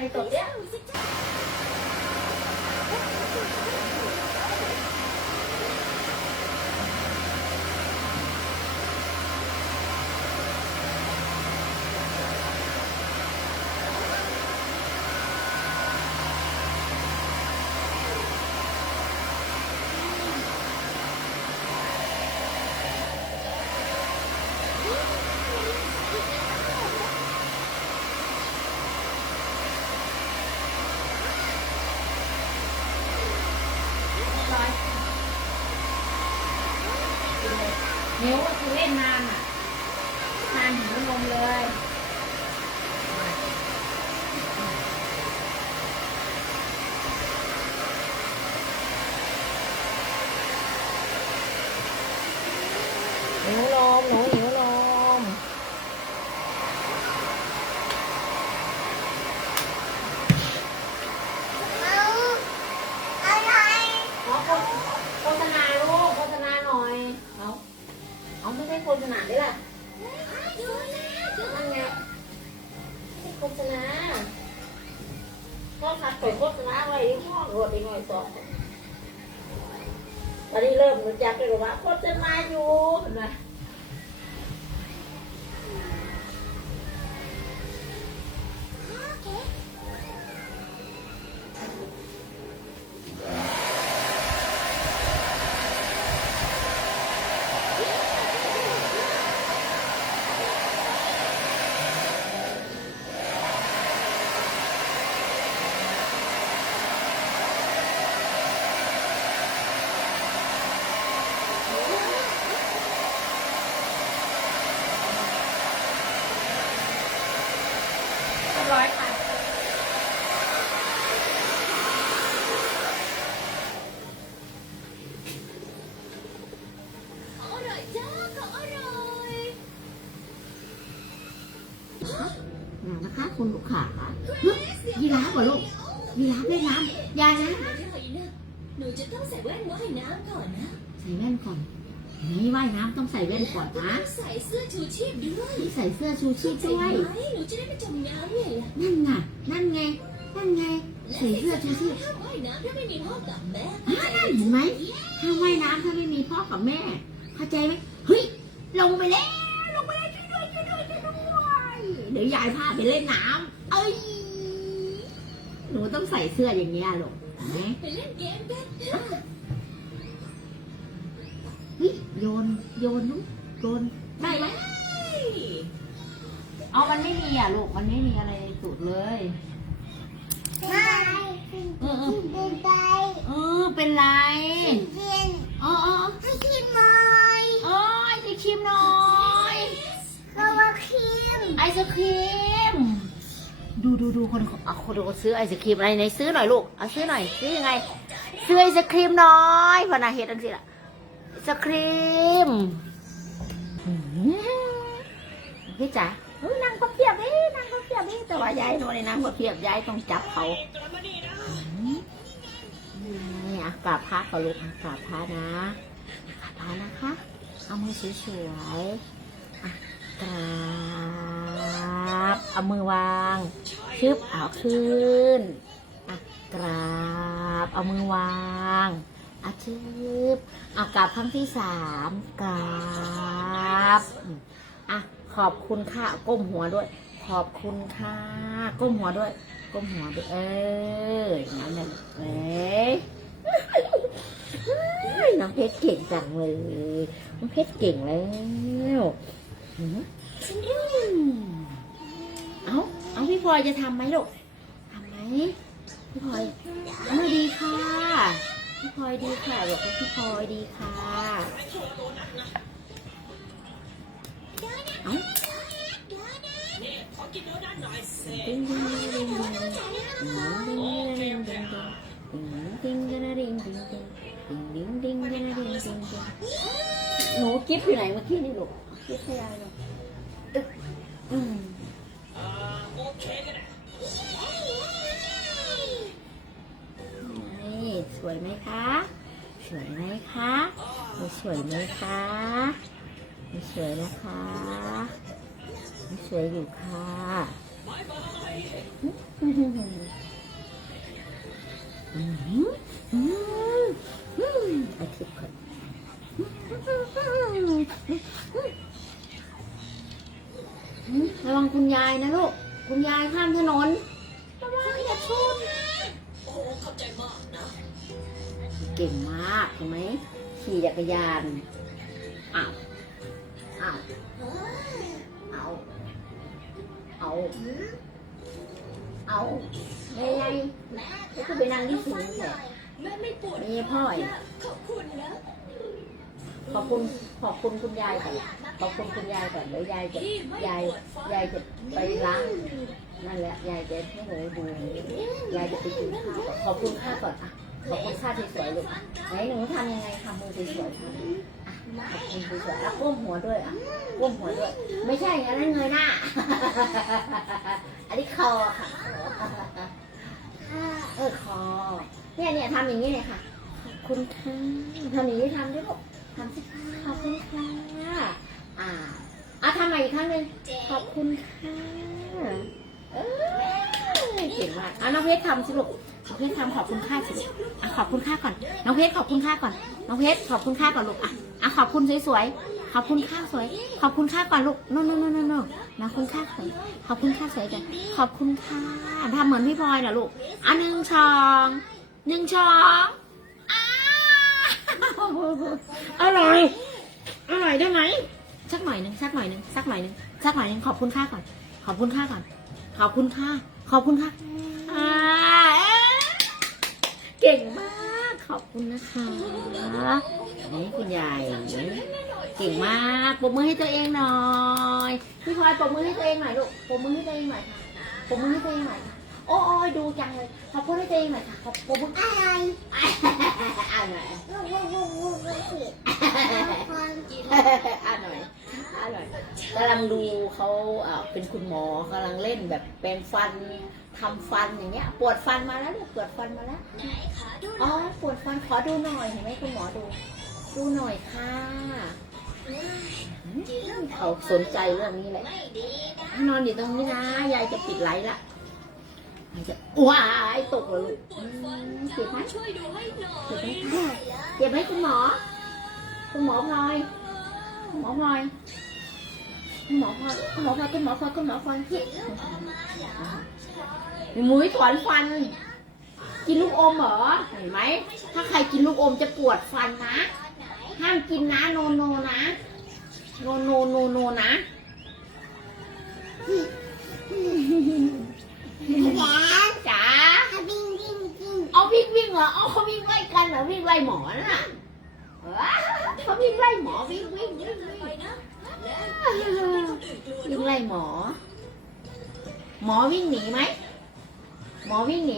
รตบเนี่ย นิ้วคือเล่นนานอะนานถึงลมเลย หนูลมหนูหิวลม เอาอะไร ขอโฆษณาลูกโฆษณาหน่อย เอา เอาไม่ได้โฆษณาด้วยล่ะอันไงไม่โฆษณาพ่อคัดไปโฆษณาไว้ที่พ่อรวดไปหน่อยสองตอนนี้เริ่มรู้จักเลยว่าโฆษณาอยู่เห็นไหม นะคะ คุณลูกค้ายีราฟเหรอลูกยีราฟเล่นน้ำอยานะอร่อยนะหนูจะต้องใส่แว่นว่ายน้ำก่อนนะ ใส่แว่นก่อน นี่ว่ายน้ำต้องใส่แว่นก่อนต้อนะงใส่เสื้อชูชีพด้วยนี่ใส่เสื้อชูชีพใส่ด้วยไหมหนูจะได้ไม่จมน้ำไงล่ะนั่นไงนั่นไงนั่นไงใส่เสื้อชูชีพห้ามว่ายน้ำถ้าไม่มีพ่อกับแม่อ่านั่นเห็นไหมถ้าว่ายน้ำถ้าไม่มีพ่อกับแม่ เข้าใจไหมเฮ้ยลงไปแล้ว ด้วยเดี๋ยวยายพาไปเล่นน้ำเอ้ย หนูต้องใส่เสื้ออย่างนี้ยลูกเห็นไหมไปเล่นเกมกันเฮ้ยโยน โยนลูกโยน ได้ไหมเอามันไม่มีอะลูก มันไม่มีอะไรในสูตรเลยไม่เออเออเป็นไปเออ เป็นไรเย็นเออเออ ศครีม ดูดูดูคนเอาคนดูซื้อไอศครีมอะไรไหนซื้อหน่อยลูกเอาซื้อหน่อยซื้อยังไงซื้อไอศครีมหน่อยพนาเฮ็ดจังสิล่ะไอศครีมพี่จ๋าเฮ้ยนางก็เพียบดินางก็เพียบดิแต่ว่ายายโน่นในนางก็เพียบยายต้องจับเขานี่อะกราบพระเขาลูกอะกราบพระนะกราบพระนะคะ เอามือสวยๆอะกราบ เอามือวางชึบเอาขึ้นอะกราบ เอามือวางอะชึบเอากราบครั้งที่สามกราบอะขอบคุณค่ะก้มหัวด้วย ขอบคุณค่ะก้มหัวด้วย ก้มหัวด้วยเอออย่างนั้นเลยเอ้ยน้องเพชรเก่งจังเลยน้องเพชรเก่งแล้ว เอาเอาพี่พลอยจะทำไหมลูกทำไหมพี่พลอยเอาดีค่ะ พี่พลอยดีค่ะบอกว่าพี่พลอยดีค่ะเอาติ้งกันนะริงติ้งกันนะริงติ้งติ้งกันนะริงติ้งติ้งติ้งติ้งกันนะริงติ้งติ้งหนูกิ๊บอยู่ไหนเมื่อกี้นี่ลูกกิ๊บพยายามลูกอืม นี่สวยไหมคะ สวยไหมคะหนูสวยไหมคะหนูสวยนะคะหนูสวยอยู่ค่ะอืมอืมอืมไอทิพย์คนอืมระวังคุณยายนะลูก คุณยายข้ามถนนระวังอย่าชนโอ้ขอบใจมากนะ เก่งมากเห็นไหมขี่จักรยานอ้าวอ้าวเอาเอาเอาไม่ไรแม่แล้วก็ไปนั่งที่สูงแถะแม่ไม่ปวดนี่พ่อยขอบคุณนะ ขอบคุณขอบคุณคุณยายก่อนขอบคุณคุณยายก่อนเดี๋ยวยายจะยายยายจะไปล้างนั่นแหละยายจะให้หนูดูยายจะไปกินข้าวก่อนขอบคุณข้าก่อนอะขอบคุณข้าที่สวยลูกไหนหนูทำยังไงทำมือสวยๆทำอะขอบคุณสวยๆแล้วก้มหัวด้วยอะก้มหัวด้วย ไม่ใช่อย่างนั้นเงยหน้าอันนี้คอค่ะเออคอเนี่ยเนี่ยทำอย่างนี้เลยค่ะขอบคุณค่ะทำอย่างนี้ทำด้วยลูก ทำสิคะขอบคุณค่ะอ่าอะทำใหม่อีกครั้งหนึ่งขอบคุณค่ะเออเก่งมากอะน้องเพชรทำสิลูกน้องเพชรทำขอบคุณค่าสิลูกอะขอบคุณค่าก่อน น้องเพชรขอบคุณค่าก่อน น้องเพชรขอบคุณค่าก่อนลูกอะอะขอบคุณสวยๆขอบคุณค่าสวย ขอบคุณค่าก่อนลูกโน่นโน่นโน่นโน่นนะคุณค่าสวยขอบคุณค่าสวยจ้ะขอบคุณค่ะทำเหมือนพี่พลอยเหรอลูกอะหนึ่งช้องหนึ่งช้อง อร่อย อร่อยได้ไหมสักหน่อยหนึ่งสักหน่อยหนึ่งสักหน่อยหนึ่งสักหน่อยหนึ่งขอบคุณค่าก่อน ขอบคุณค่าก่อน ขอบคุณค่า ขอบคุณค่าอ่าเก่งมาก ขอบคุณนะคะนี่คุณยายเก่งมากปรบมือให้ตัวเองหน่อยพี่พลอยปรบมือให้ตัวเองหน่อยลูกปรบมือให้ตัวเองหน่อยค่ะปรบมือให้ตัวเองหน่อยค่ะ โอ้ยดูจังเลย ขอบคุณให้ตัวเองหน่อยค่ะ ขอบปรบมือะไรอ่านหน่อยอ่านหน่อยอ่านหน่อยกำลังดูเขาเอ่อเป็นคุณหมอกำลังเล่นแบบแปรงฟันทำฟันอย่างเงี้ย ปวดฟันมาแล้วลูกปวดฟันมาแล้วไหนคะดูอ๋อ ปวดฟันขอดูหน่อย เห็นไหมคุณหมอดู ดูหน่อยค่ะเขาสนใจเรื่องนี้แหละไม่ดีนะนอนอยู่ตรงนี้นะ ยายจะปิดไลท์ละ ยายจะว้ายตกเลยลูกปอืวดฟันมเจ็บไหมช่วยดูให้หน่อยเจ็บไหมเจ็บไหมคุณหมอ คุณหมอพลอยคุณหมอพลอยคุณหมอพลอยคุณหมอพลอยคุณหมอพลอยคุณหมอพลอยเฮ้ยลูกออกมาเหรอหมุ้ยถอนฟัน กินลูกอมเหรอ เห็นไหม ถ้าใครกินลูกอมจะปวดฟันนะ ห้ามกินนะโนโนนะโนโนโนโนนะ จ๋าเอาวิ่งวิ่งเหรอเอาเขาวิ่งไล่กันเหรอวิ่งไล่หมอน่ะเออเขาวิ่งไล่หมอวิ่งวิ่งวิ่งวิ่งไปนะและวิ่งไล่หมอ หมอวิ่งหนีไหมหมอวิ่งหนี